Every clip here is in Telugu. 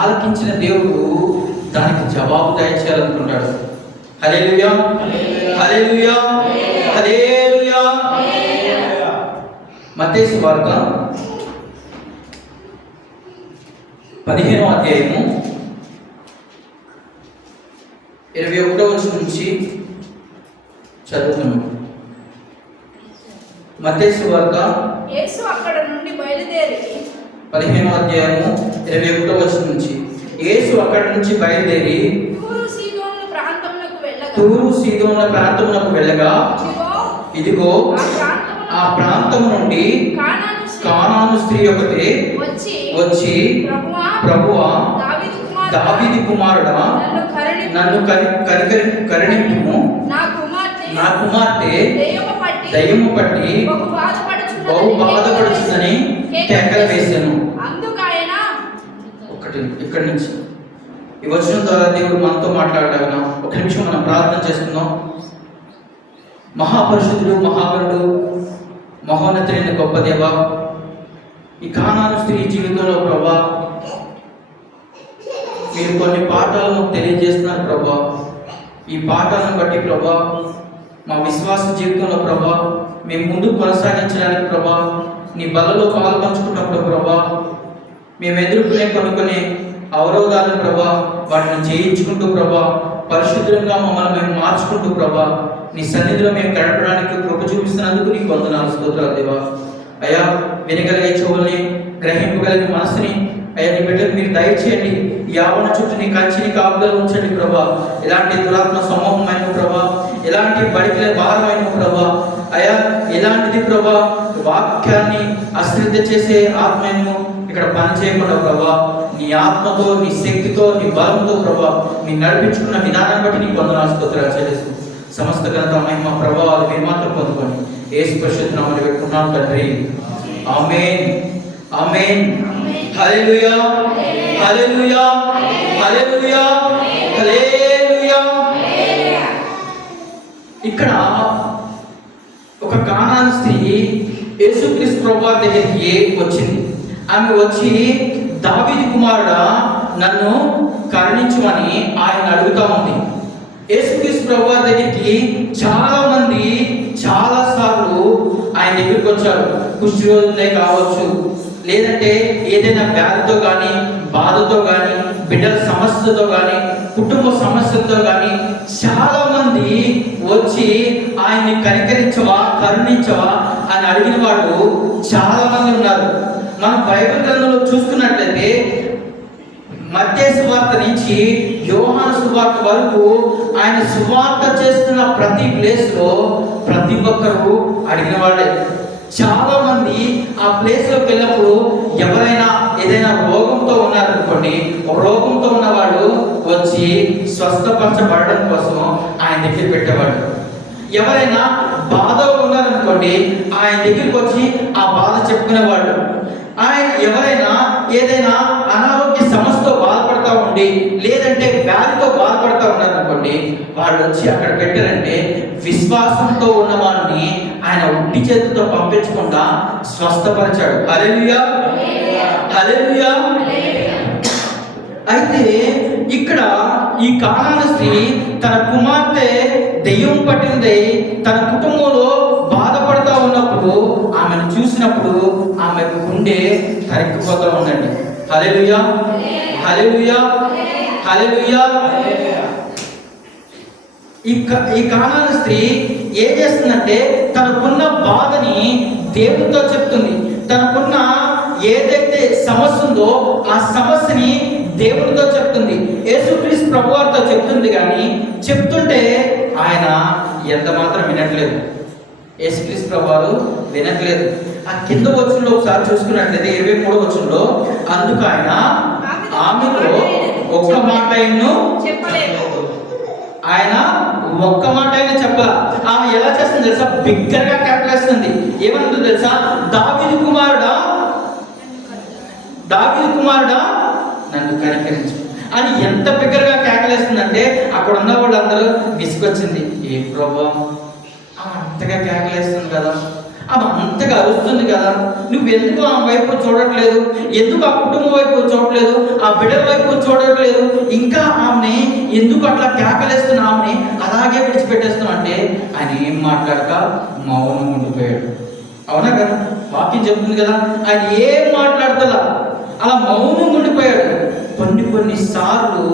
ఆలకించిన దేవుడు దానికి జవాబు దయచేయాలనుకుంటాడు. హల్లెలూయా, హల్లెలూయా, హల్లెలూయా. మత్తయి సువార్త 15వ అధ్యాయము 21వ వచనం నుంచి చదువుతున్నాం. మత్తయి సువార్త యేసు అక్కడ నుండి బయలుదేరి 15వ అధ్యాయము 21వ వచనం నుంచి, యేసు అక్కడి నుంచి బయలుదేరి తూరు సీదోనుల ప్రాంతమునకు వెళ్ళగా ఇదిగో ఆ ప్రాంతము నుండి కానాను స్త్రీ ఒకటి వచ్చి, ప్రభువా, దావీదు కుమారుడా, నన్ను కరుణింపుము, నా కుమార్తె దయ్యము పట్టి బహు బాధపడుతుందని కేకలు వేశాను. ఇక్కడి నుంచి ఈ వచనం ద్వారా దేవుడు మనతో మాట్లాడాలన్నా ఒక నిమిషం మనం ప్రార్థన చేసుకుందాం. మహాపరిశుద్ధుడు, మహాగణుడు, మహోన్నతుడైన గొప్ప దేవ, ఈ కానాను స్త్రీ జీవితంలో ప్రభా మీరు కొన్ని పాఠాలను తెలియజేస్తున్నారు ప్రభా. ఈ పాఠాలను బట్టి ప్రభా మా విశ్వాస జీవితంలో ప్రభా మేము ముందుకు కొనసాగించడానికి ప్రభా నీ బలలో పాలు పంచుకున్నప్పుడు ప్రభా మేము ఎదుర్కొనే కొన్ని అవరోధాలను ప్రభా వాటిని చేయించుకుంటూ ప్రభా పరిశుద్ధంగా మమ్మల్ని మేము మార్చుకుంటూ ప్రభా నీ సన్నిధిలో మేము గడపడానికి కృప చూపిస్తున్నందుకు నీకు వందనాలు, స్తోత్రాలు దేవా. అయ్యా, వినగలిగే చెవుల్ని, గ్రహింపగలిగే మనసుని అయ్యా నీ బిడ్డలు మీరు దయచేయండి. యావన చుట్టూ నీ కంచిని కాపుదలు ఉంచండి ప్రభా. ఎలాంటి దురాత్మ సమూహమైన ప్రభా, ఎలాంటి బడికల భారమైన ప్రభా, అయ్యా ఎలాంటిది ప్రభా వాక్యాన్ని అశ్రద్ధ చేసే ఆత్మను ఇక్కడ పనిచేయకుండా ప్రభా నీ ఆత్మతో, నీ శక్తితో, నీ బలంతో ప్రభా నీ నడిపించుకున్న విధానాన్ని బట్టి నీకు వందనాలు, స్తోత్రాలు చెల్లిస్తూ సమస్త ఘనత మహిమ ప్రభావాలు మీరు మాత్రం పొందుకొని యేసు పరిశుద్ధ నామములో పెట్టుకున్నాం తండ్రి. ఆమేన్, ఆమేన్. హల్లెలూయా, హల్లెలూయా, హల్లెలూయా, హల్లెలూయా. ఇక్కడ ఒక కానాను స్త్రీ యేసుక్రీస్తు ప్రభువు దగ్గరికి వచ్చింది. ఆమె వచ్చి, దావీదు కుమారుడా, నన్ను కరుణించమని ఆయన అడుగుతా ఉంది. యేసుక్రీస్తు ప్రభువు దగ్గరికి చాలా మంది చాలా సార్లు ఆయన దగ్గరికి వచ్చారు. కుష్టి రోజులే కావచ్చు, లేదంటే ఏదైనా వ్యాధితో కానీ, బాధతో కానీ, బిడ్డల సమస్యతో కానీ, కుటుంబ సమస్యలతో కానీ చాలా మంది వచ్చి ఆయన్ని కనికరించవా, కరుణించవా అని అడిగిన వాళ్ళు చాలా మంది ఉన్నారు. మనం బైబిల్ గ్రంథంలో చూసుకున్నట్లయితే మత్తయి సువార్త నుంచి యోహాను సువార్త వరకు ఆయన సువార్త చేస్తున్న ప్రతి ప్లేస్లో ప్రతి ఒక్కరు అడిగిన వాళ్ళే. చాలా మంది ఆ ప్లేస్లోకి వెళ్ళినప్పుడు ఎవరైనా ఏదైనా రోగంతో ఉన్నారనుకోండి, రోగంతో ఉన్న వాళ్ళు వచ్చి స్వస్థపరచబడడం కోసం ఆయన దగ్గర పెట్టేవాడు. ఎవరైనా బాధ ఉన్నారనుకోండి, ఆయన దగ్గరికి వచ్చి ఆ బాధ చెప్పుకునేవాళ్ళు. ఆయన ఎవరైనా ఏదైనా అనారోగ్య సమస్యతో బాధపడతా ఉండి, లేదంటే వ్యాధితో బాధపడతా ఉన్నారనుకోండి, వాళ్ళు వచ్చి అక్కడ పెట్టారంటే విశ్వాసంతో ఉన్న వారిని ఆయన ఉట్టి చేతితో పంపించకుండా స్వస్థపరిచాడు. హల్లెలూయా, హల్లెలూయా. అయితే ఇక్కడ ఈ కానాను స్త్రీ తన కుమార్తె దెయ్యం పట్టింది, తన కుటుంబంలో బాధపడతా ఉన్నప్పుడు ఆమెను చూసినప్పుడు ఆమె గుండె తరిక్కిపోతూ ఉందండి. హల్లెలూయా, హల్లెలూయా, హల్లెలూయా. ఈ కానాను స్త్రీ ఏం చేస్తుందంటే తనకున్న బాధని దేవునితో చెప్తుంది. తనకున్న ఏదైతే సమస్య ఉందో ఆ సమస్యని దేవునితో చెప్తుంది. యేసుక్రీస్తు ప్రభువారితో చెప్తుంది. కానీ చెప్తుంటే ఆయన ఎంత మాత్రం వినట్లేదు. యేసుక్రీస్తు ప్రభువారు వినట్లేదు. ఆ కింద వచనంలో ఒకసారి చూసుకున్నట్లయితే 23వ వచనంలో, అందుకు ఆయన ఆమెతో ఒక్క మాట ఆయన ఒక్క మాట అయినా చెప్పాల. ఆమె ఎలా చేస్తుంది తెలుసా? బిగ్గరగా కేకలేస్తుంది. ఏమంటుందో తెలుసా? దావీదు కుమారుడా, దావీదు కుమారుడా, నన్ను కనికరించు అని ఎంత బిగ్గరగా కేకలేస్తుందంటే అక్కడ ఉన్న వాళ్ళందరూ విసుకొచ్చింది. ఏ ప్రభా అంతగా కేకలేస్తుంది కదా, ఆమె అంతగా అరుస్తుంది కదా, నువ్వు ఎందుకు ఆ వైపు చూడట్లేదు, ఎందుకు ఆ కుటుంబం వైపు చూడట్లేదు, ఆ బిడ్డల వైపు చూడట్లేదు, ఇంకా ఆమెని ఎందుకు అట్లా కేకలేస్తున్నా, ఆమెని అలాగే విడిచిపెట్టేస్తున్నావు అంటే ఆయన ఏం మాట్లాడక మౌనం ఉండిపోయాడు. అవునా కదా, వాక్యం చెప్తుంది కదా, ఆయన ఏం మాట్లాడతలా అలా మౌనం ఉండిపోయాడు. కొన్ని సార్లు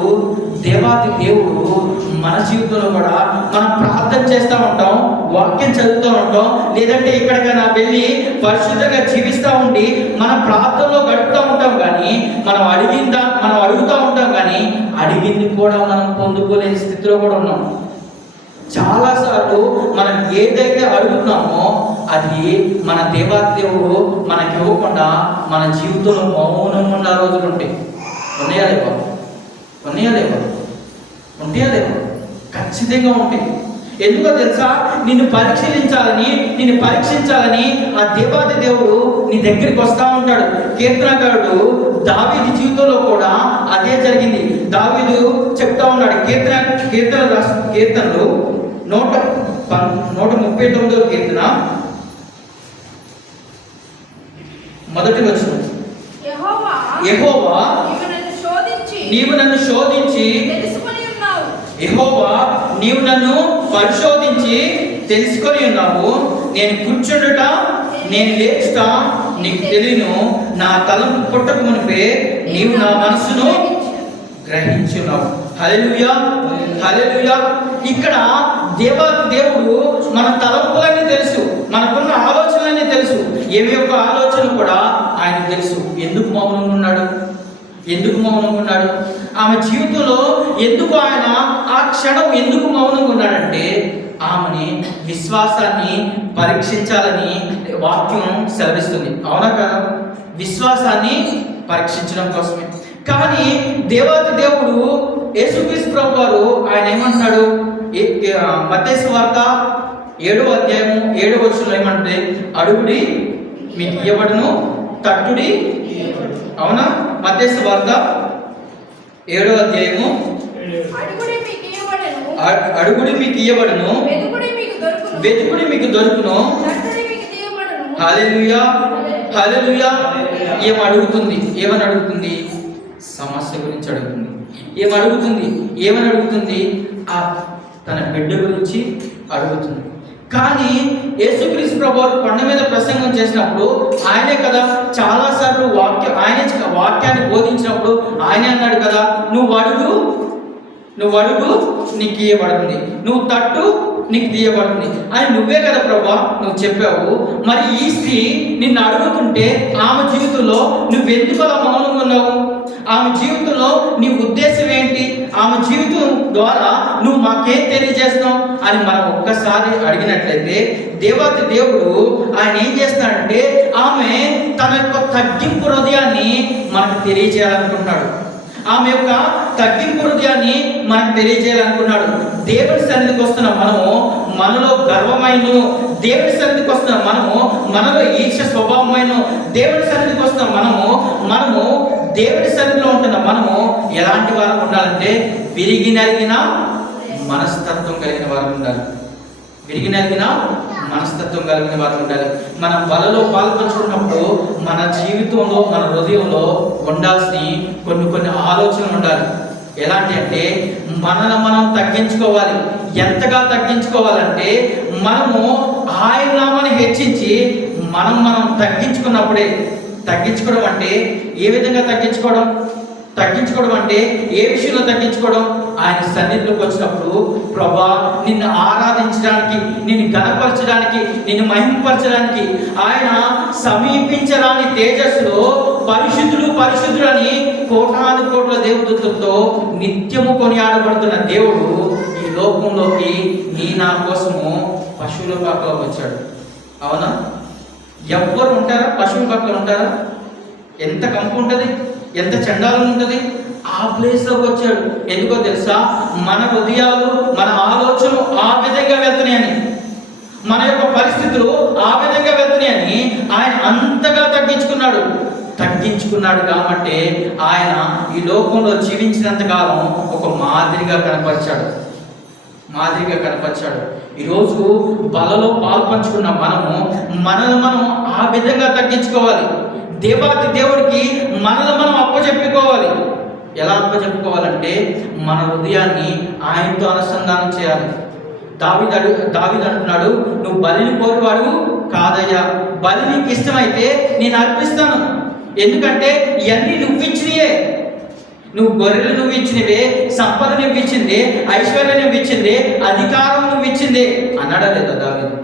దేవాది దేవుడు మన జీవితంలో కూడా మనం ప్రార్థన చేస్తూ ఉంటాం, వాక్యం చదువుతూ ఉంటాం, లేదంటే ఎక్కడికైనా వెళ్ళి పరిశుద్ధంగా జీవిస్తూ ఉండి మన ప్రార్థనలో గడుపుతూ ఉంటాం, కానీ మనం అడుగుతూ ఉంటాం, కానీ అడిగింది కూడా మనం పొందుకోలేని స్థితిలో కూడా ఉన్నాం. చాలాసార్లు మనం ఏదైతే అడుగుతున్నామో అది మన దేవాదేవుడు మనకి ఇవ్వకుండా మన జీవితంలో మౌనం ఉన్న రోజులు ఉంటాయి. ఉన్నాయా లేవా? ఉన్నాయా లేవా? ఉంటాయా లేవా? ఖచ్చితంగా ఉంటాయి. ఎందుకో తెలుసా, నిన్ను పరీక్షించాలని ఆ దేవాది దేవుడు నీ దగ్గరికి వస్తూ ఉంటాడు. కీర్తనకారుడు దావీదు జీవితంలో కూడా అదే జరిగింది. దావీదు చెప్తా ఉన్నాడు, కీర్తనలు 139వ కీర్తన మొదటి వచనం, యెహోవా నీవు నన్ను శోధించి యెహోవా నీవు నన్ను పరిశోధించి తెలుసుకొని ఉన్నావు. నేను కూర్చుండుట నేను లేచుట నీకు తెలియను, నా తలంపు పుట్టక మునిపే నీవు నా మనసును గ్రహించున్నావు. హల్లెలూయా, హల్లెలూయా. ఇక్కడ దేవుడు మన తలంపులన్నీ తెలుసు, మనకున్న ఆలోచనలన్నీ తెలుసు, ఏమి యొక్క ఆలోచన కూడా ఆయన తెలుసు. ఎందుకు మౌనంగా ఉన్నాడు? ఆమె జీవితంలో ఎందుకు ఆయన ఆ క్షణం ఎందుకు మౌనంగా ఉన్నాడంటే ఆమెని విశ్వాసాన్ని పరీక్షించాలని వాక్యం సెలవిస్తుంది. అవునా కదా? విశ్వాసాన్ని పరీక్షించడం కోసమే. కానీ దేవాది దేవుడు యేసుక్రీస్తు ప్రభువు వారు ఆయన ఏమంటున్నాడు? మత్తయి సువార్త 7వ అధ్యాయము 7వ వచనంలో ఏమంటే, అడుగుడి మీకు ఇయ్యబడును, తట్టుడి. అవునా? మత్తయి సువార్త 7వ అధ్యాయము, అడుగుడి మీకు ఇయ్యబడును, వెతుకుడి మీకు దొరుకును. హల్లెలూయా, హల్లెలూయా. ఏమని అడుగుతుంది? సమస్య గురించి అడుగుతుంది. ఏమని అడుగుతుంది? ఆ తన బిడ్డ గురించి అడుగుతుంది. కానీ యేసుక్రీస్తు ప్రభువు కొండ మీద ప్రసంగం చేసినప్పుడు ఆయనే కదా చాలాసార్లు వాక్యాన్ని బోధించినప్పుడు ఆయనే అన్నాడు కదా, నువ్వు అడుగు నీకు ఇయ్యబడుతుంది, నువ్వు తట్టు నీకు తీయబడుతుంది అని నువ్వే కదా ప్రభా నువ్వు చెప్పావు. మరి ఈ స్త్రీ నిన్ను అడుగుతుంటే ఆమె జీవితంలో నువ్వెందుకు అలా మౌనంగా ఉన్నావు? ఆమె జీవితంలో నీ ఉద్దేశం ఏంటి? ఆమె జీవితం ద్వారా నువ్వు మాకేం తెలియజేస్తున్నావు అని మనం ఒక్కసారి అడిగినట్లయితే దేవాది దేవుడు ఆయన ఏం చేస్తున్నాడంటే ఆమె తన యొక్క తగ్గింపు హృదయాన్ని మనకు తెలియజేయాలనుకుంటున్నాడు. ఆమె యొక్క తగ్గింపు హృదయాన్ని మనకు తెలియజేయాలనుకున్నాడు. దేవుడి సన్నిధికి వస్తున్న మనము మనలో గర్వమైన, దేవుడి సన్నిధికి వస్తున్న మనలో ఈర్ష్య స్వభావమైన, దేవుడి సన్నిధికి వస్తున్న మనము దేవుడి సన్నిధిలో ఉంటున్న మనము ఎలాంటి వారు ఉండాలంటే విరిగి నలిగిన మనస్తత్వం కలిగిన వారు ఉండాలి. మనం బలలో పాల్పంచుకున్నప్పుడు మన జీవితంలో మన హృదయంలో ఉండాల్సిన కొన్ని ఆలోచనలు ఉండాలి. ఎలాంటి అంటే మనల్ని మనం తగ్గించుకోవాలి. ఎంతగా తగ్గించుకోవాలంటే మనము ఆయన నామాన్ని హెచ్చించి మనం తగ్గించుకున్నప్పుడే. తగ్గించుకోవడం అంటే ఏ విధంగా తగ్గించుకోవడం అంటే ఏ విషయంలో తగ్గించుకోవడం? ఆయన సన్నిధిలోకి వచ్చినప్పుడు ప్రభా నిన్ను ఆరాధించడానికి, నిన్ను ఘనపరచడానికి, నిన్ను మహిమపరచడానికి ఆయన సమీపించరాని తేజస్సులో పరిశుద్ధుడు అని కోటాను కోట్ల దేవదూతలతో నిత్యము కొనియాడబడుతున్న దేవుడు ఈ లోకంలోకి నా కోసము పశువుల పాకలో వచ్చాడు. అవునా? ఎవ్వరు ఉంటారా పశువుల పాకలో ఉంటారా? ఎంత కంపు ఉంటుంది, ఎంత చండాలం ఉంటుంది. ఆ ప్లేస్లోకి వచ్చాడు. ఎందుకో తెలుసా? మన హృదయాలు, మన ఆలోచనలు ఆ విధంగా వెళ్తున్నాయని, మన యొక్క పరిస్థితులు ఆ విధంగా వెళ్తున్నాయని ఆయన అంతగా తగ్గించుకున్నాడు కాబట్టి ఆయన ఈ లోకంలో జీవించినంత కాలం ఒక మాదిరిగా కనపరిచాడు. ఈరోజు బలలో పాలు పంచుకున్న మనల్ని మనం ఆ విధంగా తగ్గించుకోవాలి. దేవాతి దేవుడికి మనల్ని మనం అప్పచెప్పుకోవాలి. ఎలా అప్పచెప్పుకోవాలంటే మన హృదయాన్ని ఆయనతో అనుసంధానం చేయాలి. దావీదు అంటున్నాడు, నువ్వు బలిని కోరువాడు కాదయ్యా, బలి నీకు ఇష్టమైతే నేను అర్పిస్తాను. ఎందుకంటే ఇవన్నీ నువ్వు ఇచ్చినవే. నువ్వు గొర్రెలు నువ్వు ఇచ్చినవే, సంపద నువ్వు ఇచ్చింది, ఐశ్వర్యం నువ్వు ఇచ్చింది, అధికారం నువ్వు ఇచ్చింది అన్నాడా లేదా దావీదు?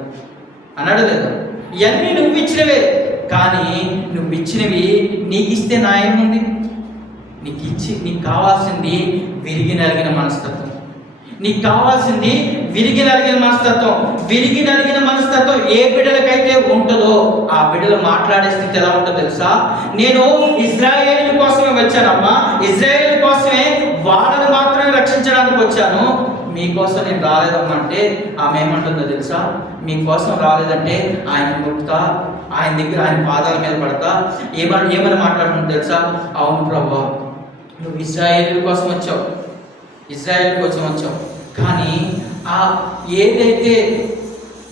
అన్నాడా లేదా? ఇవన్నీ నువ్వు ఇచ్చినవే, కానీ నువ్వు ఇచ్చినవి నీకు ఇస్తే నా ఏముంది? నీకు కావాల్సింది విరిగి నలిగిన మనస్తత్వం. నీకు కావాల్సింది విరిగి నలిగిన మనస్తత్వం. విరిగి నలిగిన మనస్తత్వం ఏ బిడ్డలకైతే ఉంటుందో ఆ బిడ్డలు మాట్లాడే స్థితి ఎలా ఉంటుందో తెలుసా? నేను ఇజ్రాయేలు కోసమే వచ్చానమ్మా, ఇజ్రాయేలు కోసమే వాళ్ళని మాత్రమే రక్షించడానికి వచ్చాను, మీకోసం నేను రాలేదమ్మా అంటే ఆమె ఏమంటుందో తెలుసా? మీకోసం రాలేదంటే ఆయన ముక్తా, ఆయన దగ్గర ఆయన పాదాల మీద పడతా ఏమని మాట్లాడుతుందో తెలుసా? అవును ప్రభు, నువ్వు ఇజ్రాయేలు కోసం వచ్చావు, ఇజ్రాయేల్ కోసం వచ్చావు, కానీ ఆ ఏదైతే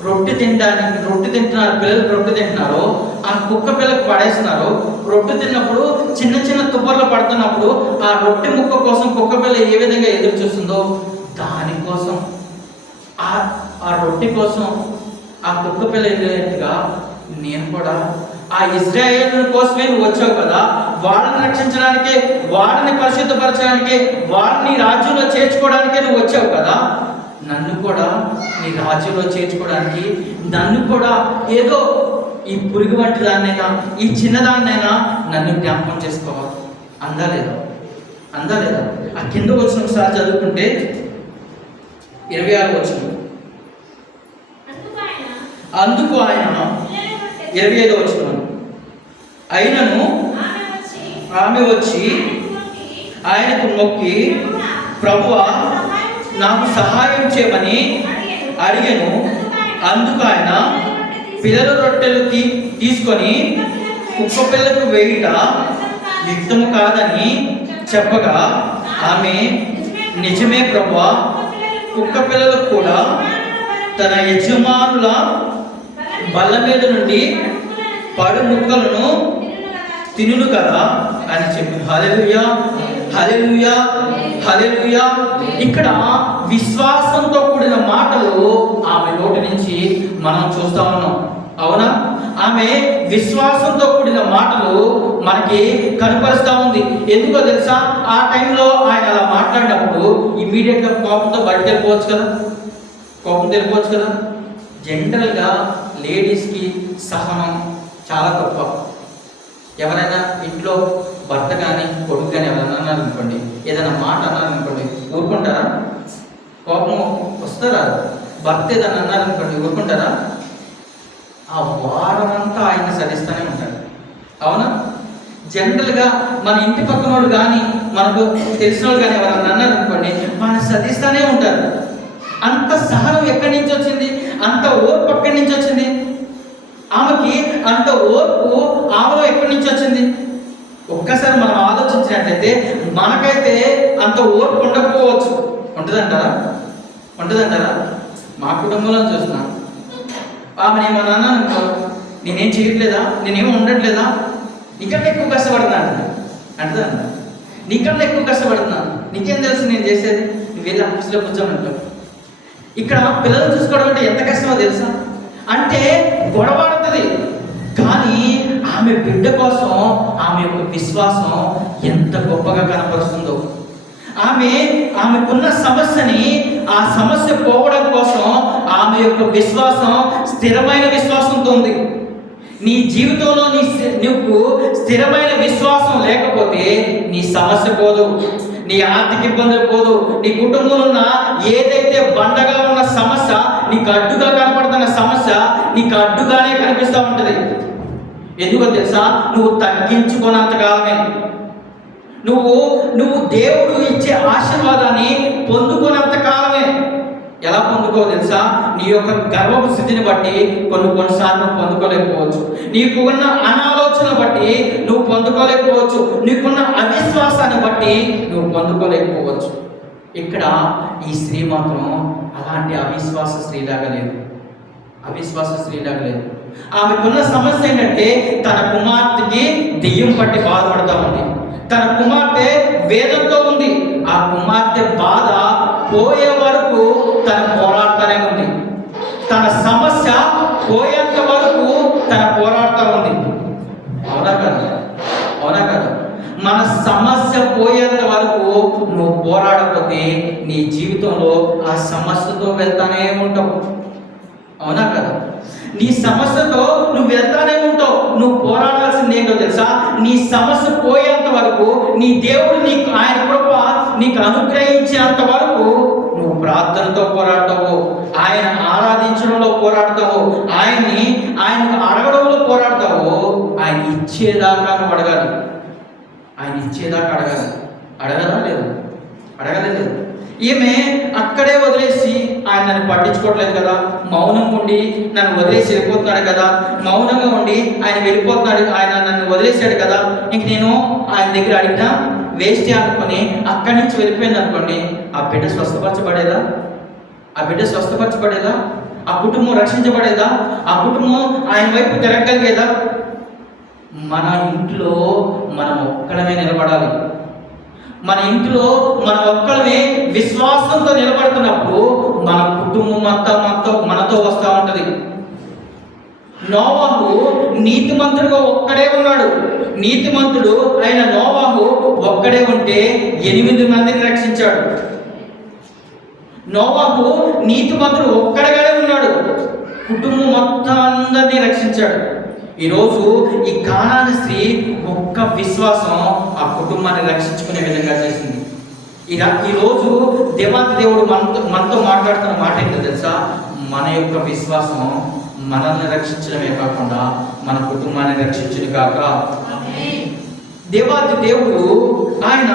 రొట్టె తింటున్నారు పిల్లలు రొట్టె తింటున్నారో ఆ కుక్క పిల్లలకు పడేస్తున్నారో, రొట్టె తిన్నప్పుడు చిన్న చిన్న తుప్పర్లు పడుతున్నప్పుడు ఆ రొట్టె ముక్క కోసం కుక్క పిల్ల ఏ విధంగా ఎదురు చూస్తుందో దానికోసం ఆ రొట్టె కోసం ఆ కుక్క పిల్ల ఎదురైనట్టుగా నేను కూడా ఆ ఇజ్రాయేలు కోసమే నువ్వు వచ్చావు కదా, వాళ్ళని రక్షించడానికే, వాళ్ళని పరిశుద్ధపరచడానికే, వాళ్ళని రాజ్యంలో చేర్చుకోవడానికే నువ్వు వచ్చావు కదా, నన్ను కూడా నీ రాజ్యంలో చేర్చుకోవడానికి, నన్ను కూడా ఏదో ఈ పురుగు వంటి దాన్నైనా, ఈ చిన్నదాన్నైనా నన్ను జ్ఞాపకం చేసుకోవాలి. అందా లేదా? ఆ కింద వచ్చిన ఒకసారి చదువుకుంటే 26 వచ్చిన, అందుకు ఆయన 25 వచ్చిన, అయినను ఆమె వచ్చి ఆయనకు మొక్కి, ప్రభువా నాకు సహాయం చేయమని అడిగాను. అందుకు ఆయన పిల్లల రొట్టెలు తీసుకొని కుక్క పిల్లకు వేయుట యుక్తము కాదని చెప్పగా ఆమె, నిజమే ప్రభువా, కుక్క పిల్లలకు కూడా తన యజమానుల బల్ల మీద నుండి పడు ముక్కలను తినును కదా అని చెప్పి. హల్లెలూయా, హల్లెలూయా, హల్లెలూయా. ఇక్కడ విశ్వాసంతో కూడిన మాటలు ఆమె నోటి నుంచి మనం చూస్తా ఉన్నాం. అవునా? ఆమె విశ్వాసంతో కూడిన మాటలు మనకి కనపరుస్తూ ఉంది. ఎందుకో తెలుసా? ఆ టైంలో ఆయన అలా మాట్లాడినప్పుడు ఇమీడియట్గా కోపంతో బయట వెళ్ళిపోవచ్చు కదా. జనరల్గా లేడీస్కి సహనం చాలా గొప్ప. ఎవరైనా ఇంట్లో భర్త కానీ కొడుకు కానీ ఎవరైనా అన్నారనుకోండి, ఏదైనా మాట అన్నారనుకోండి, ఊరుకుంటారా? కోపం వస్తారా? భర్త ఏదైనా అన్నారనుకోండి, ఊరుకుంటారా? ఆ వారం అంతా ఆయన సరిస్తూనే ఉంటాడు. అవునా? జనరల్గా మన ఇంటి పక్కన వాళ్ళు కానీ, మనకు తెలిసిన వాళ్ళు కానీ ఎవరైనా అన్నారనుకోండి, మన సరిస్తూనే ఉంటారు. అంత సహనం ఎక్కడి నుంచి వచ్చింది? అంత ఓర్పు ఎక్కడి నుంచి వచ్చింది? ఆమెకి అంత ఓర్పు ఆమెలో ఎక్కడి నుంచి వచ్చింది? ఒక్కసారి మనం ఆలోచించినట్లయితే మనకైతే అంత ఓర్పు ఉండకపోవచ్చు. ఉంటుందంటారా? మా కుటుంబంలో చూస్తున్నాను. ఆమెను ఏమన్నా అనుకో, నేనేం చేయట్లేదా, నేనేం ఉండట్లేదా, నీకన్నా ఎక్కువ కష్టపడుతున్నాను అంటుందంట. నీకన్నా ఎక్కువ కష్టపడుతున్నాను, నీకేం తెలుసు నేను చేసేది, నువ్వు వెళ్ళి ఆఫీస్లో కూర్చోమంటావు. ఇక్కడ పిల్లలు చూసుకోవడం అంటే ఎంత కష్టమో తెలుసా? అంటే గొడవడుతుంది, కానీ ఆమె బిడ్డ కోసం ఆమె యొక్క విశ్వాసం ఎంత గొప్పగా కనపరుస్తుందో. ఆమెకున్న సమస్యని, ఆ సమస్య పోవడం కోసం ఆమె యొక్క విశ్వాసం స్థిరమైన విశ్వాసంతో ఉంది. నీ జీవితంలో నీకు స్థిరమైన విశ్వాసం లేకపోతే నీ సమస్య పోదు, నీ ఆర్థిక ఇబ్బందులు పోదు, నీ కుటుంబంలో ఉన్న ఏదైతే బండగా ఉన్న సమస్య, నీకు అడ్డుగా కనపడుతున్న సమస్య నీకు అడ్డుగానే కనిపిస్తూ ఉంటుంది. ఎందుకో తెలుసా? నువ్వు తగ్గించుకున్నంతకాలమే, నువ్వు దేవుడు ఇచ్చే ఆశీర్వాదాన్ని పొందుకున్నంత కాలమే. ఎలా పొందుకో తెలుసా? నీ యొక్క గర్వపు స్థితిని బట్టి కొన్నిసార్లు పొందుకోలేకపోవచ్చు, నీకున్న అనాలోచన బట్టి నువ్వు పొందుకోలేకపోవచ్చు, నీకున్న అవిశ్వాసాన్ని బట్టి నువ్వు పొందుకోలేకపోవచ్చు. ఇక్కడ ఈ స్త్రీ మాత్రం అలాంటి అవిశ్వాస స్త్రీలాగా లేదు. అవిశ్వాస స్త్రీలాగా లేదు. ఆమెకున్న సమస్య ఏంటంటే తన కుమార్తెకి దెయ్యం పట్టి బాధపడతా ఉంది. తన కుమార్తె వేదంతో ఉంది. ఆ కుమార్తె బాధ పోయే వరకు తన పోరాడుతూనే ఉంది. తన సమస్య పోయేంత వరకు తన పోరాడుతూ ఉంది. అవునా కదా? అవునా కదా? మన సమస్య పోయేంత వరకు నువ్వు పోరాడకపోతే నీ జీవితంలో ఆ సమస్యతో వెళ్తానే ఉంటావు. అవునా కదా? నీ సమస్యతో నువ్వు వెళ్తానే ఉంటావు. నువ్వు పోరాడాల్సింది ఏంటో తెలుసా? నీ సమస్య పోయేంత వరకు నీ దేవుడు నీకు ఆయన కృప నీకు అనుగ్రహించేంత వరకు నువ్వు ప్రార్థనతో పోరాడతావు, ఆయన ఆరాధించడంలో పోరాడతావు, ఆయనకు అడగడంలో పోరాడతావు. ఆయన ఇచ్చేదాకా నువ్వు అడగాలి. ఆయన ఇచ్చేదాకా అడగాలి. అడగదా లేదు? అడగలేదు. ఈమె అక్కడే వదిలేసి ఆయన నన్ను పట్టించుకోవట్లేదు కదా, మౌనంగా ఉండి నన్ను వదిలేసి వెళ్ళిపోతున్నాడు కదా, మౌనంగా ఉండి ఆయన వెళ్ళిపోతున్నాడు, ఆయన నన్ను వదిలేశాడు కదా, ఇంక నేను ఆయన దగ్గర అడిగినా వేస్టే అనుకొని అక్కడి నుంచి వెళ్ళిపోయింది అనుకోండి, ఆ బిడ్డ స్వస్థపరచబడేదా? ఆ బిడ్డ స్వస్థపరచబడేదా? ఆ కుటుంబం రక్షించబడేదా? ఆ కుటుంబం ఆయన వైపు తిరగలిగేదా? మన ఇంట్లో మనం ఒక్కడమే నిలబడాలి. మన ఇంట్లో మన ఒక్కడమే విశ్వాసంతో నిలబడుతున్నప్పుడు మన కుటుంబం అంతా మనతో వస్తూ ఉంటుంది. నోవాహు నీతిమంతుడుగా ఒక్కడే ఉన్నాడు. నీతిమంతుడు అయిన నోవాహు ఒక్కడే ఉంటే 8 మందిని రక్షించాడు. నోవాహు నీతిమంతుడు ఒక్కడగానే ఉన్నాడు, కుటుంబం మొత్తం అందరినీ రక్షించాడు. ఈరోజు ఈ కానాను స్త్రీ ఒక్క విశ్వాసం ఆ కుటుంబాన్ని రక్షించుకునే విధంగా చేసింది. ఈరోజు దేవాతి దేవుడు మనతో మాట్లాడుతున్న మాట ఏంటో తెలుసా? మన యొక్క విశ్వాసం మనల్ని రక్షించడమే కాకుండా మన కుటుంబాన్ని రక్షించును కాక. దేవాతి దేవుడు ఆయన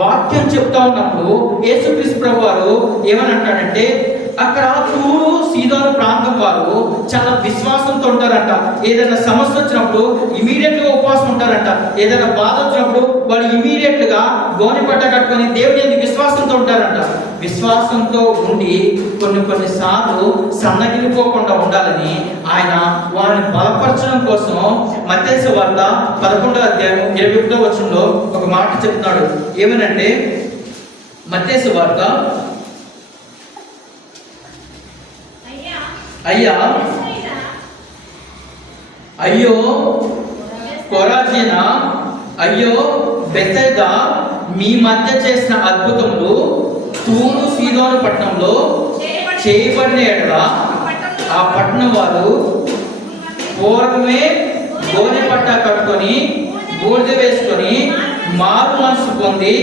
వాక్యం చెప్తా ఉన్నప్పుడు యేసుక్రీస్తు ప్రభు వారు ఏమని అంటాడంటే, అక్కడ తూరు సీదోను ప్రాంతం వారు చాలా విశ్వాసంతో ఉంటారంట. ఏదైనా సమస్య వచ్చినప్పుడు ఇమీడియట్గా ఉపవాసం ఉంటారంట. ఏదైనా బాధ వచ్చినప్పుడు వాళ్ళు ఇమీడియట్గా గోని పట్ట కట్టుకొని దేవుని విశ్వాసంతో ఉంటారంట. విశ్వాసంతో ఉండి కొన్నిసార్లు సన్నగిలిపోకుండా ఉండాలని ఆయన వారిని బలపరచడం కోసం మత్తయి సువార్త 11వ అధ్యాయం 21వ వచనంలో ఒక మాట చెప్తున్నాడు. ఏమనంటే, మత్తయి సువార్త, అయ్యో కొరాజీనా, అయ్యో బెతెస్దా, మీ మధ్య చేసిన అద్భుతములు తూరు సీదోను పట్టణంలో చేయబడిన ఎడల ఆ పట్టణం వారు పూర్వమే గోనె పట్ట కట్టుకొని బూడిద వేసుకొని మారు మనసు పొంది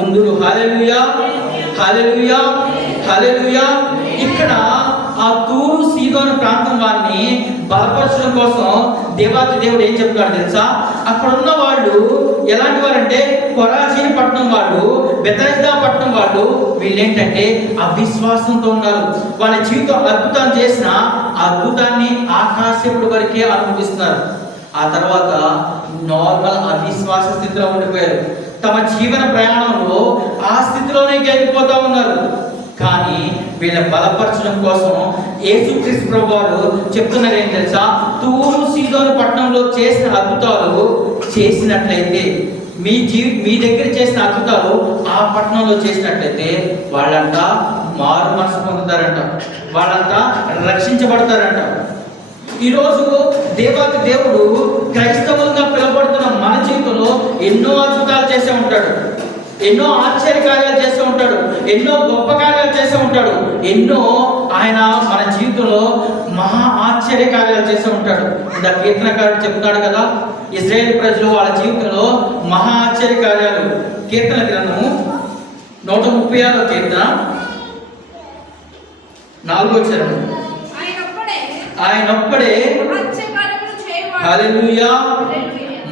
ఉందురు. హల్లెలూయా, హల్లెలూయా, హల్లెలూయా. ఇక్కడ ఆ తూరు సీదోను ప్రాంతం వారిని బలపరచడం కోసం దేవాతి దేవుడు ఏం చెప్తున్నాడు తెలుసా? అక్కడ ఉన్న వాళ్ళు ఎలాంటి వారంటే కొరాజీని పట్టణం వాళ్ళు, బెతెస్దా పట్టణం వాళ్ళు, వీళ్ళేంటంటే అవిశ్వాసంతో ఉన్నారు. వాళ్ళ జీవితం అద్భుతం చేసిన అద్భుతాన్ని ఆకాశపుడు వరకే అనుభవిస్తున్నారు. ఆ తర్వాత నార్మల్ అవిశ్వాస స్థితిలో ఉండిపోయారు. తమ జీవన ప్రయాణంలో ఆ స్థితిలోనే గెలిపోతూ ఉన్నారు. కానీ వీళ్ళ బలపరచడం కోసం యేసుక్రీస్తు ప్రభువారు చెప్తున్నారు ఏం తెలుసా? తూరు సీదోను పట్టణంలో చేసిన అద్భుతాలు చేసినట్లయితే, మీ దగ్గర చేసిన అద్భుతాలు ఆ పట్టణంలో చేసినట్లయితే వాళ్ళంతా మారు మనసు పొందుతారంట, వాళ్ళంతా రక్షించబడతారంట. ఈరోజు దేవాతి దేవుడు క్రైస్తవులుగా పిలువబడుతున్న మన జీవితంలో ఎన్నో అద్భుతాలు చేసే ఉంటాడు, ఎన్నో ఆశ్చర్య కార్యాలు చేస్తూ ఉంటాడు, ఎన్నో గొప్ప కార్యాలు చేస్తూ ఉంటాడు, ఎన్నో ఆయన మన జీవితంలో మహా ఆశ్చర్య కార్యాలు చేస్తూ ఉంటాడు. ఇంత కీర్తనకారుడు చెప్తున్నాడు కదా, ఇశ్రాయేలు ప్రజలు వాళ్ళ జీవితంలో మహా ఆశ్చర్య కార్యాలు. కీర్తన గ్రంథము 136వ కీర్తన 4వ వచనం, ఆయనొక్కడే హల్లెలూయా,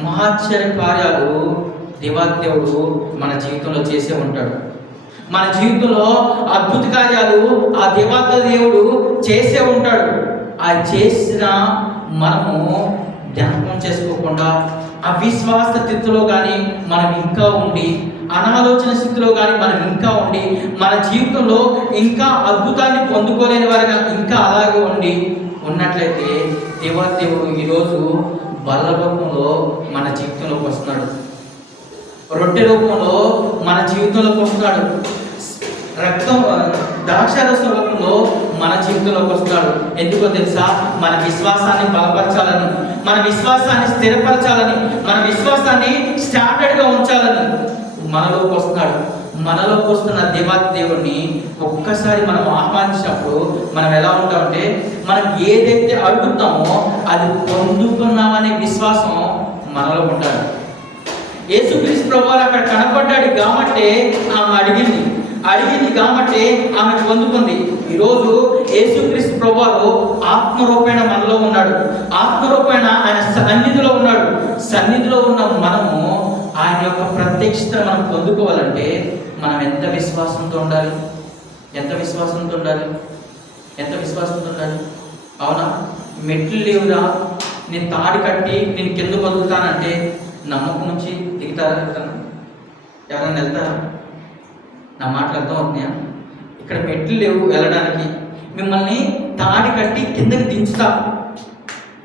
మహాశ్చర్య కార్యాలు దేవాతి దేవుడు మన జీవితంలో చేసే ఉంటాడు. మన జీవితంలో అద్భుత కార్యాలు ఆ దేవాతి దేవుడు చేసే ఉంటాడు. ఆ చేసిన మనము జ్ఞాపకం చేసుకోకుండా అవిశ్వాస స్థితిలో కానీ మనం ఇంకా ఉండి అనాలోచన స్థితిలో కానీ మనం ఇంకా ఉండి, మన జీవితంలో ఇంకా అద్భుతాన్ని పొందుకోలేని వారిగా ఇంకా అలాగే ఉండి ఉన్నట్లయితే దేవుడు ఈరోజు బల్ల రూపంలో మన జీవితంలోకి వస్తున్నాడు, రొట్టె రూపంలో మన జీవితంలోకి వస్తున్నాడు, రక్తం ద్రాక్షారస రూపంలో మన జీవితంలోకి వస్తాడు. ఎందుకో తెలుసా? మన విశ్వాసాన్ని బలపరచాలని, మన విశ్వాసాన్ని స్థిరపరచాలని, మన విశ్వాసాన్ని స్టాండర్డ్గా ఉంచాలని మనలోకి వస్తున్నాడు. మనలోకి వస్తున్న దేవుడిని ఒక్కసారి మనం ఆహ్వానించినప్పుడు మనం ఎలా ఉంటామంటే, మనం ఏదైతే అడుగుతామో అది పొందుకున్నామనే విశ్వాసం మనలో ఉండాలి. యేసుక్రీస్తు ప్రభువారు అక్కడ కనపడ్డాడు కాబట్టి ఆమె అడిగింది కాబట్టి ఆమె పొందుకుంది. ఈరోజు యేసుక్రీస్తు ప్రభువారు ఆత్మరూపేణ మనలో ఉన్నాడు, ఆత్మరూపేణ ఆయన సన్నిధిలో ఉన్నాడు. సన్నిధిలో ఉన్న మనము ఆయన యొక్క ప్రత్యక్షత మనం పొందుకోవాలంటే మనం ఎంత విశ్వాసంతో ఉండాలి, ఎంత విశ్వాసంతో ఉండాలి, ఎంత విశ్వాసంతో ఉండాలి. అవునా? మెట్లు లేవురా, నేను తాడి కట్టి నేను కింద వదులుతానంటే నమ్మకం నుంచి దిగుతారా? ఎవరైనా వెళ్తారా? నా మాటలు అర్థం అవుతున్నాయా? ఇక్కడ మెట్లు లేవు వెళ్ళడానికి, మిమ్మల్ని తాడి కట్టి కిందకి దించుతా,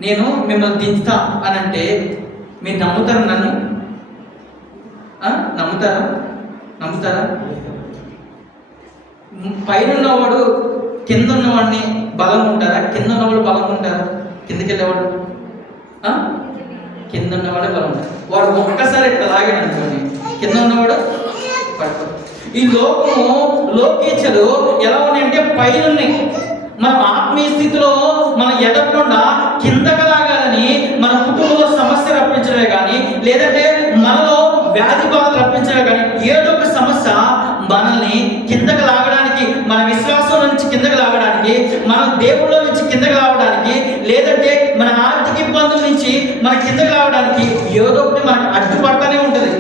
నేను మిమ్మల్ని దించుతా అని అంటే మీరు నమ్ముతారా? నన్ను నమ్ముతారా? పైన ఉన్నవాడు కింద ఉన్నవాడిని బలం ఉంటారా? కింద ఉన్నవాడు బలం ఉంటారా? కిందకి వెళ్ళేవాడు కింద ఉన్నవాడే బలం ఉంటాడు. వాడు ఒక్కసారి ఇట్లా లాగాడు అనుకోండి, కింద ఉన్నవాడు పడుతుంది. ఈ లోకేచ్ఛలు ఎలా ఉన్నాయంటే పైన ఉన్నాయి. మనం ఆత్మీయ స్థితిలో మనం ఎదగకుండా కిందకి లాగాలని మన కుటుంబంలో సమస్య రప్పించడమే కానీ, లేదంటే మనలో వ్యాధి బాధలు రప్పించడమే కానీ, ఏదో ఒక సమస్య మనల్ని కిందకి లాగడానికి, మన విశ్వాసం నుంచి కిందకి లాగడానికి, మన దేవుళ్ళ నుంచి కిందకి లాగడానికి, లేదంటే మన ఆర్థిక ఇబ్బందుల నుంచి మన కిందకి లాగడానికి ఏదో ఒకటి మనకు అడ్డుపడతానే ఉంటుంది.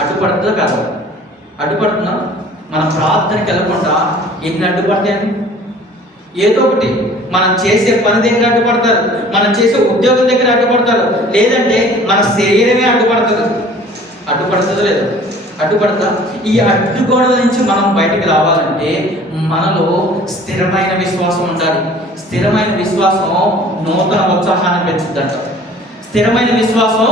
అడ్డుపడుతుందో కాదు? అడ్డుపడుతుందా? మన ప్రార్థనకి వెళ్ళకుండా ఎన్ని అడ్డుపడతాయని ఏదో ఒకటి మనం చేసే పని దగ్గర అడ్డుపడతారు, మనం చేసే ఉద్యోగం దగ్గర అడ్డుపడతారు, లేదంటే మన శరీరమే అడ్డుపడుతుంది. అడ్డుపడుతుందో లేదు? అడ్డుపడతా. ఈ అడ్డుగోడల నుంచి మనం బయటికి రావాలంటే మనలో స్థిరమైన విశ్వాసం ఉండాలి. స్థిరమైన విశ్వాసం నూతన ఉత్సాహాన్ని పెంచుద్దంట. స్థిరమైన విశ్వాసం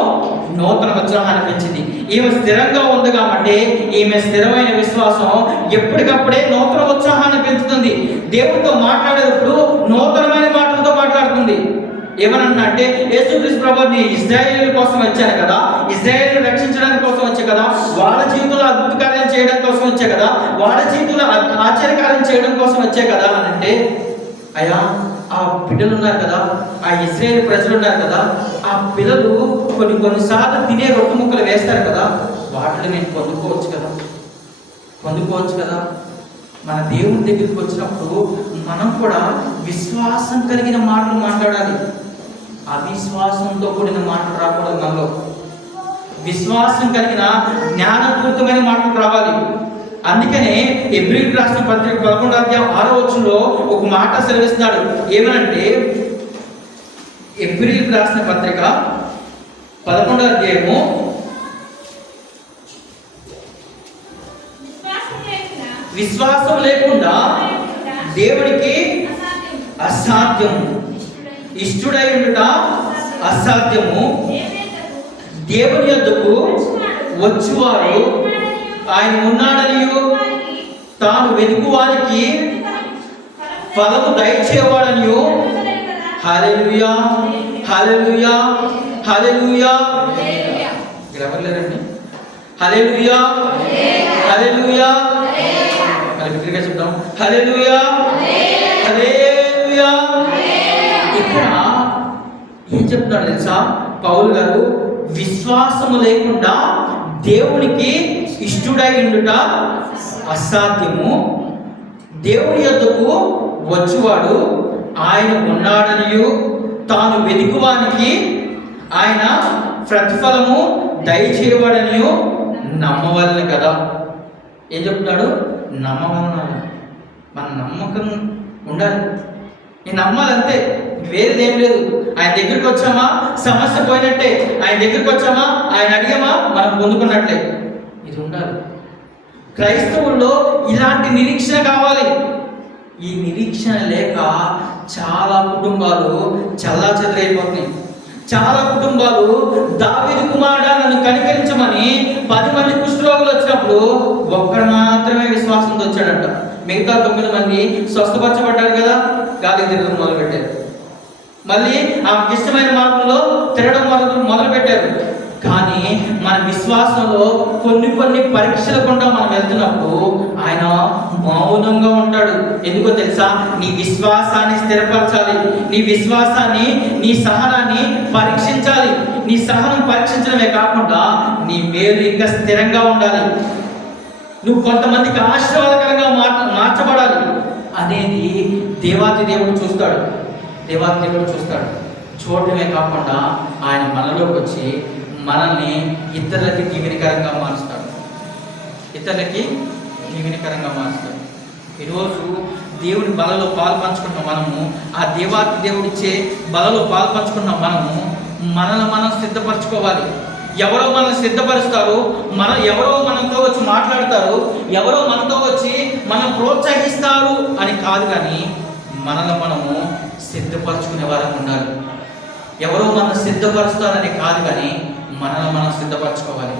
నూతన ఉత్సాహాన్ని పెంచింది. ఈమె స్థిరంగా ఉంది కాబట్టి ఈమె స్థిరమైన విశ్వాసం ఎప్పటికప్పుడే నూతన ఉత్సాహాన్ని పెంచుతుంది. దేవుడితో మాట్లాడేటప్పుడు నూతనమైన మాటలతో మాట్లాడుతుంది. ఏమన్నా అంటే, యేసుక్రీస్తు ప్రభువు నీ ఇశ్రాయేలు కోసం వచ్చాను కదా, ఇశ్రాయేలును రక్షించడానికి కోసం వచ్చా కదా, వాళ్ళ జీవితంలో అద్భుత కార్యం చేయడం కోసం వచ్చా కదా, వాళ్ళ జీవితంలో ఆశ్చర్యకార్యం చేయడం కోసం వచ్చా కదా అని అంటే, అయ్యా ఆ బిడ్డలు ఉన్నారు కదా, ఆ ఇశ్రాయేలు ప్రజలు ఉన్నారు కదా, ఆ పిల్లలు కొన్నిసార్లు తినే రొట్టె ముక్కలు వేస్తారు కదా, వాటిని నేను పొందుకోవచ్చు కదా. మన దేవుని దగ్గరికి వచ్చినప్పుడు మనం కూడా విశ్వాసం కలిగిన మాటలు మాట్లాడాలి. అవిశ్వాసంతో కూడిన మాటలు రాకూడదు. మనలో విశ్వాసం కలిగిన జ్ఞానపూరితమైన మాటలు రావాలి. అందుకనే హెబ్రీయులకు రాసిన పత్రిక 11వ అధ్యాయం 6వ వచనంలో ఒక మాట సెలవిస్తున్నాడు. ఏమనంటే, హెబ్రీయులకు రాసిన పత్రిక 11వ అధ్యాయము విశ్వాసం లేకుండా దేవుడికి అసాధ్యము, ఇష్టుడై ఉండుట అసాధ్యము. దేవుని యొద్దకు వచ్చువారు ఆయన ఉన్నాడనియు తాను వెతుకు వారికి ఫలము దయచేవాడనియు. హల్లెలూయా, హల్లెలూయా, హల్లెలూయా. ఎవరు లేరండి? హల్లెలూయా, హల్లెలూయా. బిగ్గరగా చెప్తాం, హల్లెలూయా, హల్లెలూయా. ఇక్కడ ఏం చెప్తున్నాడు తెలుసా పౌలు గారు? విశ్వాసము లేకుండా దేవునికి ఇష్టుడై ఉండుట అసాధ్యము. దేవుని యొద్దకు వచ్చువాడు ఆయన ఉన్నాడనియు తాను వెతుకువానికి ఆయన ప్రతిఫలము దయచేయవాడనియు నమ్మవలెను కదా. ఏం చెప్తున్నాడు? నమ్మమన్నాడు. మన నమ్మకం ఉండాలి. ఈ నమ్మాలంతే, వేరేదేం లేదు. ఆయన దగ్గరికి వచ్చామా సమస్య పోయినట్టే, ఆయన దగ్గరికి వచ్చామా ఆయన అడిగామా మనం పొందుకున్నట్లే. ఇది ఉండాలి. క్రైస్తవుల్లో ఇలాంటి నిరీక్షణ కావాలి. ఈ నిరీక్షణ లేక చాలా కుటుంబాలు చల్లాచెదరైపోతున్నాయి. చాలా కుటుంబాలు దావీదు కుమారుడా నన్ను కనికరించమని 10 మంది కుష్ఠరోగులు వచ్చినప్పుడు ఒక్కడు మాత్రమే విశ్వాసంతో వచ్చాడంట. మిగతా 9 మంది స్వస్థపరచబడ్డారు కదా, గాలి తిరగడం మొదలుపెట్టారు. మళ్ళీ ఆమెకి ఇష్టమైన మార్గంలో తిరగడం మొదలుపెట్టారు. కానీ మన విశ్వాసంలో కొన్ని పరీక్షలు గుండా మనం వెళ్తున్నప్పుడు ఆయన మౌనంగా ఉంటాడు. ఎందుకో తెలుసా? నీ విశ్వాసాన్ని స్థిరపరచాలి. నీ విశ్వాసాన్ని, నీ సహనాన్ని పరీక్షించాలి. నీ సహనం పరీక్షించడమే కాకుండా నీ మేలు ఇంకా స్థిరంగా ఉండాలి. నువ్వు కొంతమందికి ఆశీర్వాదకరంగా మార్చబడాలి అనేది దేవాతి దేవుడు చూస్తాడు. దేవాతి దేవుడు చూస్తాడు. చూడటమే కాకుండా ఆయన మనలోకి వచ్చి మనల్ని ఇతరులకి దీవెనకరంగా మారుస్తాడు. ఇతరులకి దీవెనకరంగా మారుస్తాడు. ఈరోజు దేవుని బలలో పాలు పంచుకుంటున్న మనము, ఆ దేవాతి దేవుడిచ్చే బలలో పాలు పంచుకున్న మనము మనల్ని మనం సిద్ధపరచుకోవాలి. ఎవరో మనల్ని సిద్ధపరుస్తారు, ఎవరో మనతో వచ్చి మాట్లాడతారు, ఎవరో మనతో వచ్చి మనం ప్రోత్సహిస్తారు అని కాదు, కానీ మనల్ని మనము సిద్ధపరచుకునే వారికి ఉండాలి. ఎవరో మనం సిద్ధపరుస్తారని కాదు, కానీ మనల్ని మనం సిద్ధపరచుకోవాలి.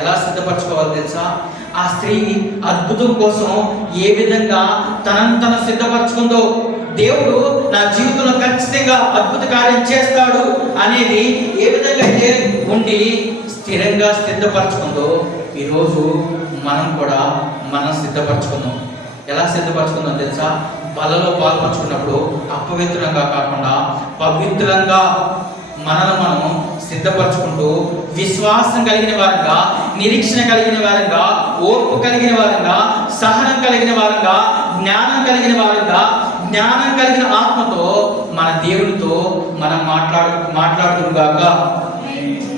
ఎలా సిద్ధపరచుకోవాలి తెలుసా? ఆ స్త్రీ అద్భుతం కోసం ఏ విధంగా తను సిద్ధపరచుకుందో, దేవుడు నా జీవితంలో ఖచ్చితంగా అద్భుత కార్యం చేస్తాడు అనేది ఏ విధంగా అయితే ఉండి స్థిరంగా సిద్ధపరచుకుందో, ఈరోజు మనం కూడా సిద్ధపరచుకుందాం. ఎలా సిద్ధపరచుకుందాం తెలుసా? బలలో పాల్పంచుకున్నప్పుడు అపవిత్రంగా కాకుండా పవిత్రంగా మనల్ని మనం సిద్ధపరచుకుంటూ విశ్వాసం కలిగిన వారంగా, నిరీక్షణ కలిగిన వారంగా, ఓర్పు కలిగిన వారంగా, సహనం కలిగిన వారంగా, జ్ఞానం కలిగిన వారంగా, జ్ఞానం కలిగిన ఆత్మతో మన దేవునితో మనం మాట్లాడుతుగాక.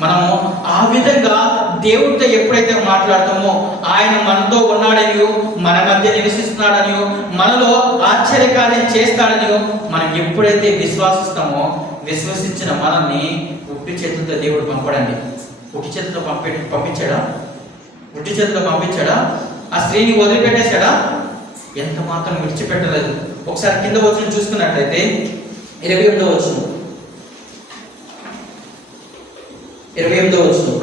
మనము ఆ విధంగా దేవుడితో ఎప్పుడైతే మాట్లాడతామో, ఆయన మనతో ఉన్నాడనియో, మన మధ్య నివసిస్తున్నాడనియో, మనలో ఆశ్చర్యకార్యం చేస్తాడనియో మనం ఎప్పుడైతే విశ్వాసిస్తామో, విశ్వసించిన మనల్ని ఉట్టి చేతులతో దేవుడు పంపడండి. ఉట్టి చేతులతో పంపించాడా? ఉట్టి చేతులతో పంపించాడా? ఆ స్త్రీని వదిలిపెట్టేశాడా? ఎంత మాత్రం విడిచిపెట్టలేదు. ఒకసారి కింద వచ్చిన చూసుకున్నట్లయితే 28వ వచనం, 28వ వచనం.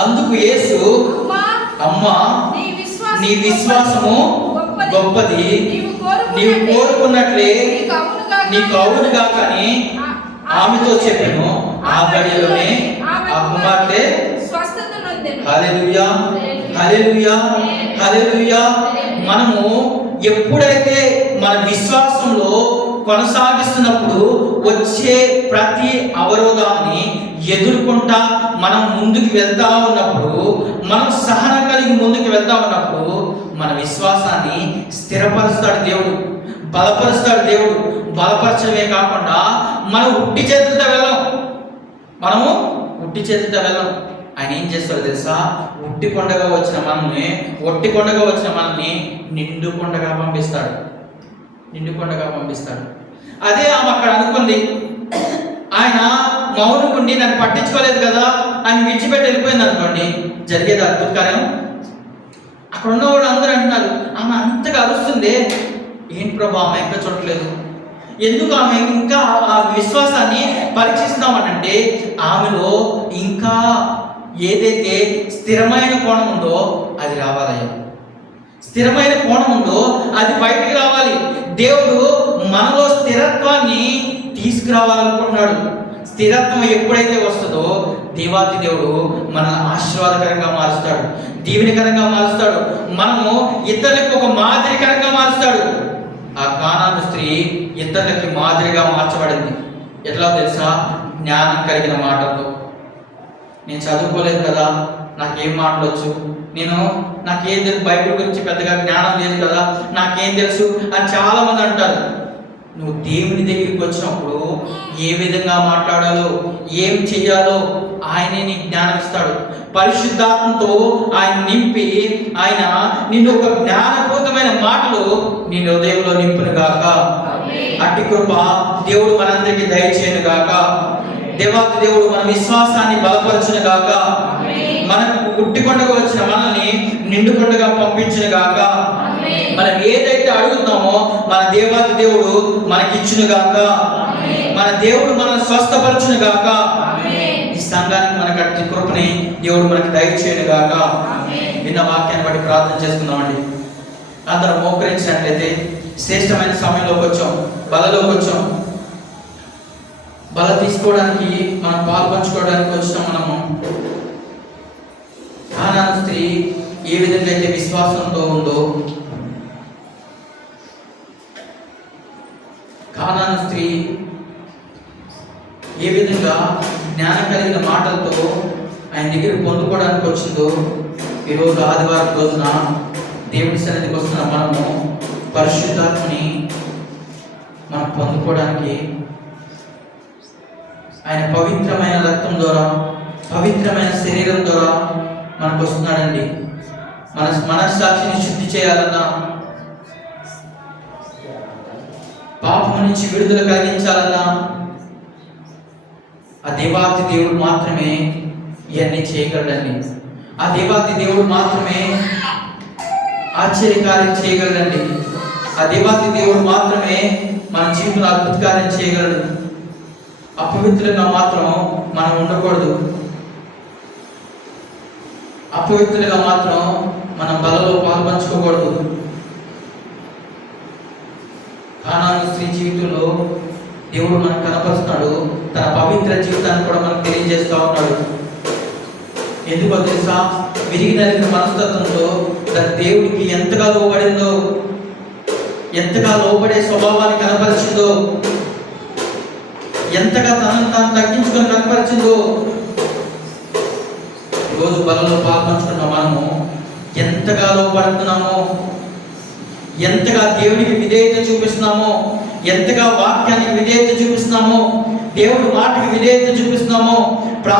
అందుకు యేసు అమ్మా, నీ విశ్వాసము గొప్పది, నీవు కోరుకున్నట్లే నీకు అవును గాకని ఆమెతో చెప్పాను. ఆ గడియలోనే ఆ కుమార్తె హల్లెలూయా, హల్లెలూయా, హల్లెలూయా. మనము ఎప్పుడైతే మన విశ్వాసంలో కొనసాగిస్తున్నప్పుడు వచ్చే ప్రతి అవరోధాన్ని ఎదుర్కొంటా మనం ముందుకు వెళ్తా ఉన్నప్పుడు, మనం సహనం కలిగి ముందుకు వెళ్తా ఉన్నప్పుడు మన విశ్వాసాన్ని స్థిరపరుస్తాడు దేవుడు, బలపరుస్తాడు దేవుడు. బలపరచడమే కాకుండా మనం ఉట్టి చేతులతో వెళ్ళాం. మనము ఉట్టి చేతులతో వెళ్ళాం. ఆయన ఏం చేస్తాడో తెలుసా? ఒట్టి కొండగా వచ్చిన మనల్ని నిండు కొండగా పంపిస్తాడు. నిండు కొండగా పంపిస్తాడు. అదే ఆమె అక్కడ అనుకుంది. ఆయన మౌనం ఉండి నన్ను పట్టించుకోలేదు కదా, ఆయన విడిచిపెట్టి వెళ్ళిపోయింది అనుకోండి, జరిగేది అద్భుత కార్యం. అక్కడ ఉన్న వాళ్ళు అందరూ అంటున్నారు, ఆమె అంతగా అరుస్తుంది, ఏంటి ప్రభా ఆమె ఇంకా చూడలేదు, ఎందుకు ఆమె ఇంకా ఆ విశ్వాసాన్ని పరీక్షిస్తామనంటే ఆమెలో ఇంకా ఏదైతే స్థిరమైన కోణం ఉందో అది రావాలయ్యా. స్థిరమైన కోణం ఉందో అది బయటికి రావాలి. దేవుడు మనలో స్థిరత్వాన్ని తీసుకురావాలనుకుంటున్నాడు. స్థిరత్వం ఎప్పుడైతే వస్తుందో దేవాతి దేవుడు మన ఆశీర్వాదకరంగా మారుస్తాడు, దీవెనకరంగా మారుస్తాడు. మనము ఇతరులకు ఒక మాదిరికరంగా మారుస్తాడు. ఆ కానాను స్త్రీ ఇతరులకి మాదిరిగా మార్చబడింది. ఎట్లా తెలుసా? జ్ఞానం కలిగిన మాటలతో. నేను చదువుకోలేదు కదా, నాకేం మాట్లాడవచ్చు, నాకేం తెలుసు, బైబిల్ గురించి పెద్దగా జ్ఞానం లేదు కదా, నాకేం తెలుసు అని చాలా మంది అంటారు. నువ్వు దేవుని దగ్గరికి వచ్చినప్పుడు ఏ విధంగా మాట్లాడాలో, ఏం చెయ్యాలో ఆయనే నీకు జ్ఞానం ఇస్తాడు. పరిశుద్ధాత్మతో ఆయన నింపి ఆయన నిన్ను ఒక జ్ఞానపూర్వకమైన మాటలు నీ హృదయంలో నింపును గాక. అట్టి కృప దేవుడు మనందరికీ దయచేయను గాక. దేవాతి దేవుడు మన విశ్వాసాన్ని బలపరచును గాక. మనకు ఉట్టి కొండగా వచ్చిన మనల్ని నిండు కొండగా ఏదైతే అడుగుతున్నామో మన దేవాది దేవుడు మనకిచ్చును గాక. మన దేవుడు మనల్ని స్వస్థపరచును గాక. ఈ సంఘానికి మనకు అట్టి కృపని దేవుడు మనకి దయచేయను గాక. విన్న వాక్యాన్ని బట్టి ప్రార్థన చేసుకుందామండి. అందరం మోకరించినట్లయితే శ్రేష్టమైన సమయంలోకి వచ్చాం, బలలోకి వచ్చాం. బల తీసుకోవడానికి, మనం పాలు పంచుకోవడానికి వచ్చినాం. మనము కానాను స్త్రీ ఏ విధంగా అయితే విశ్వాసంతో ఉందో, కానాను స్త్రీ ఏ విధంగా జ్ఞానం కలిగిన మాటలతో ఆయన దగ్గర పొందుకోవడానికి వచ్చిందో, ఈరోజు ఆదివారం రోజున దేవుని సన్నిధికి వస్తున్న మనము పరిశుద్ధాత్మని మనం పొందుకోవడానికి ఆయన పవిత్రమైన రక్తం ద్వారా, పవిత్రమైన శరీరం ద్వారా మనకు వస్తున్నాడండి. మన మనస్సాక్షిని శుద్ధి చేయాలన్నా, పాపం నుంచి విడుదల కలిగించాలన్నా ఆ దేవాతి దేవుడు మాత్రమే ఇవన్నీ చేయగలడండి. ఆ దేవాతి దేవుడు మాత్రమే ఆశ్చర్యకార్యం చేయగలడండి. ఆ దేవాతి దేవుడు మాత్రమే మన జీవితంలో అద్భుత కార్యం చేయగలడు. అపవిత్రంగా మాత్రం మనం ఉండకూడదు. అపవిత్రులుగా మాత్రం మనం బలలో పాల్పంచుకోకూడదు. కానాను స్త్రీ జీవితంలో దేవుడు మనకు కనపరుస్తున్నాడు. తన పవిత్ర జీవితాన్ని కూడా మనకు తెలియజేస్తూ ఉన్నాడు. ఎందుకో తెలుసా? విరిగి నలిగిన మనస్తత్వంతో తన దేవుడికి ఎంతగా లోబడిందో, ఎంతగా లోబడే స్వభావాన్ని కనపరిచిందో, ఎంతగా తనను తాను తగ్గించుకొని కనపరిచిందో. రోజు బలలో పాల్పంచుకున్న మనము ఎంతగా లోపడుతున్నామో, ఎంతగా దేవునికి విధేయత చూపిస్తున్నామో, ఎంతగా వాక్యానికి విధేయత చూపిస్తున్నామో, దేవుడి మాటకి విధేయత చూపిస్తున్నామో,